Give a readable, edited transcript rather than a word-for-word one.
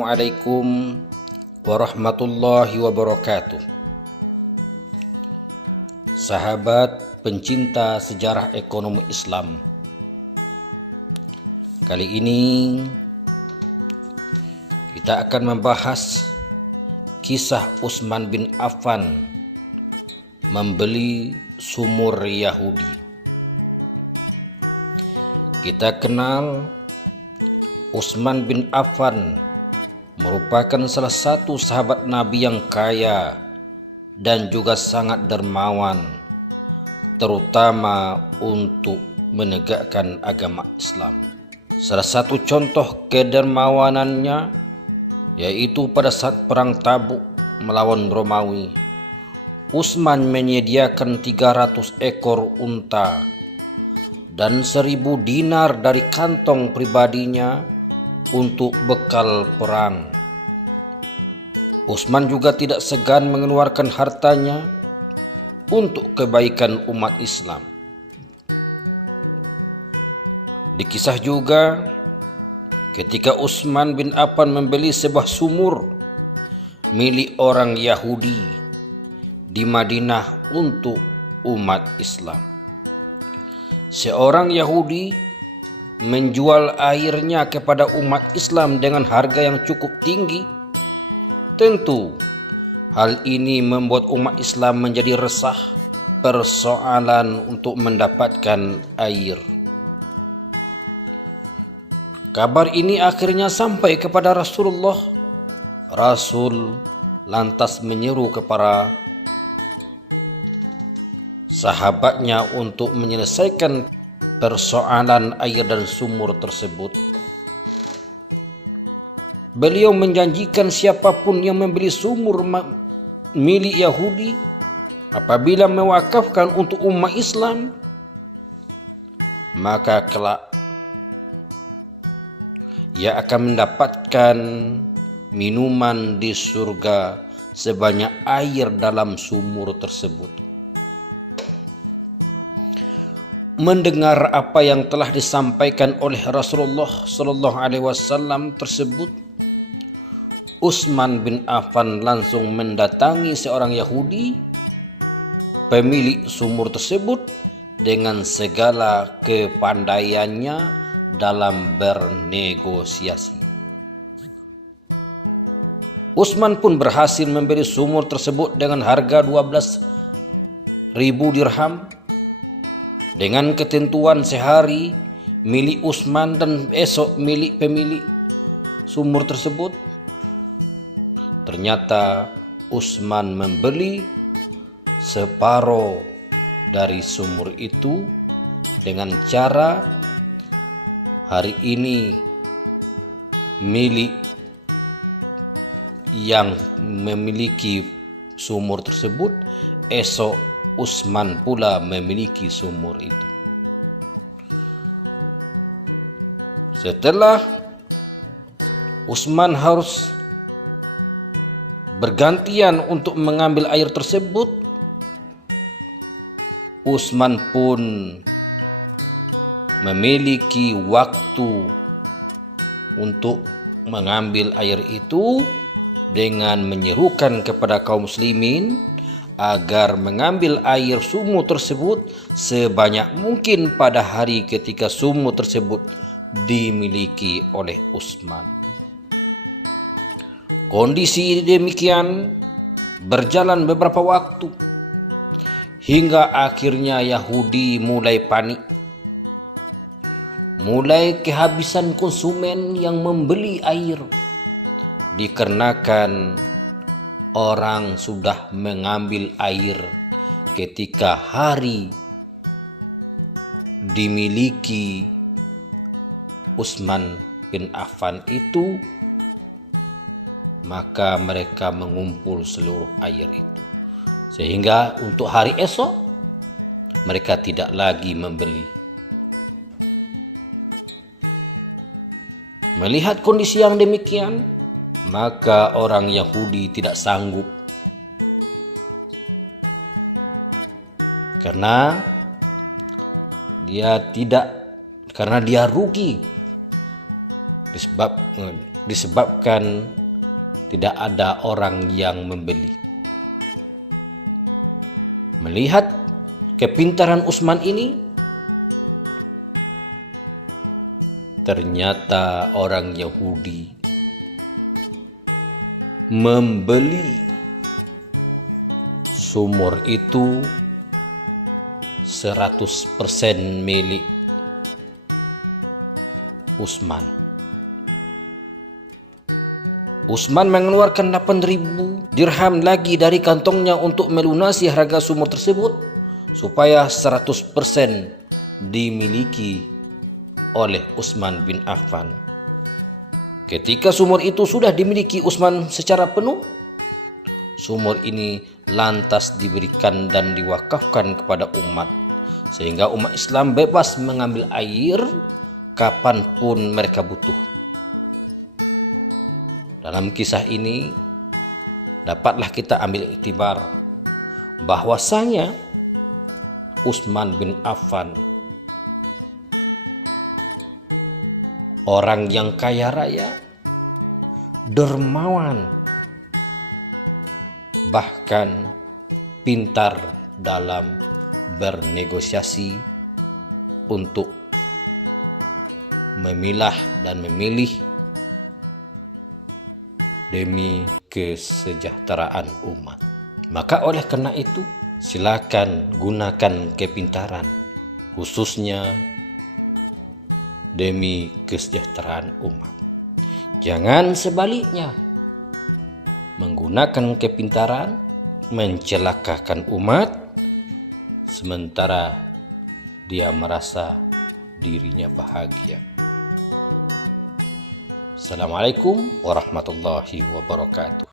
Assalamualaikum warahmatullahi wabarakatuh. Sahabat pencinta sejarah ekonomi Islam, kali ini kita akan membahas kisah Utsman bin Affan membeli sumur Yahudi. Kita kenal Utsman bin Affan merupakan salah satu sahabat Nabi yang kaya dan juga sangat dermawan, terutama untuk menegakkan agama Islam. Salah satu contoh kedermawanannya yaitu pada saat perang Tabuk melawan Romawi. Utsman menyediakan 300 ekor unta dan 1000 dinar dari kantong pribadinya untuk bekal perang. Utsman juga tidak segan mengeluarkan hartanya untuk kebaikan umat Islam. Dikisah juga ketika Utsman bin Affan membeli sebuah sumur milik orang Yahudi di Madinah untuk umat Islam. Seorang Yahudi menjual airnya kepada umat Islam dengan harga yang cukup tinggi. Tentu hal ini membuat umat Islam menjadi resah persoalan untuk mendapatkan air. Kabar ini akhirnya sampai kepada Rasulullah. Rasul lantas menyeru kepada sahabatnya untuk menyelesaikan persoalan air dan sumur tersebut. Beliau menjanjikan siapapun yang membeli sumur milik Yahudi apabila mewakafkan untuk umat Islam, maka kelak ia akan mendapatkan minuman di surga sebanyak air dalam sumur tersebut. Mendengar apa yang telah disampaikan oleh Rasulullah SAW tersebut, Utsman bin Affan langsung mendatangi seorang Yahudi pemilik sumur tersebut dengan segala kepandaiannya dalam bernegosiasi. Utsman pun berhasil membeli sumur tersebut dengan harga 12.000 dirham dengan ketentuan sehari milik Utsman dan esok milik pemilik sumur tersebut. Ternyata Utsman membeli separuh dari sumur itu dengan cara hari ini milik yang memiliki sumur tersebut, esok Utsman pula memiliki sumur itu. Setelah Utsman harus bergantian untuk mengambil air tersebut, Utsman pun memiliki waktu untuk mengambil air itu dengan menyerukan kepada kaum muslimin agar mengambil air sumur tersebut sebanyak mungkin pada hari ketika sumur tersebut dimiliki oleh Utsman. Kondisi demikian berjalan beberapa waktu hingga akhirnya Yahudi mulai panik, mulai kehabisan konsumen yang membeli air dikarenakan orang sudah mengambil air ketika hari dimiliki Utsman bin Affan itu, maka mereka mengumpul seluruh air itu. Sehingga untuk hari esok mereka tidak lagi membeli. Melihat kondisi yang demikian, maka orang Yahudi tidak sanggup, karena dia rugi disebab disebabkan tidak ada orang yang membeli. Melihat kepintaran Utsman ini, ternyata orang Yahudi membeli sumur itu 100% milik Utsman. Utsman mengeluarkan 8.000 dirham lagi dari kantongnya untuk melunasi harga sumur tersebut supaya 100% dimiliki oleh Utsman bin Affan. Ketika sumur itu sudah dimiliki Utsman secara penuh, sumur ini lantas diberikan dan diwakafkan kepada umat, sehingga umat Islam bebas mengambil air kapanpun mereka butuh. Dalam kisah ini dapatlah kita ambil iktibar bahwasanya Utsman bin Affan orang yang kaya raya, dermawan, bahkan pintar dalam bernegosiasi untuk memilah dan memilih demi kesejahteraan umat. Maka oleh karena itu, silakan gunakan kepintaran, khususnya demi kesejahteraan umat. Jangan sebaliknya, menggunakan kepintaran mencelakakan umat, sementara dia merasa dirinya bahagia. Assalamualaikum warahmatullahi wabarakatuh.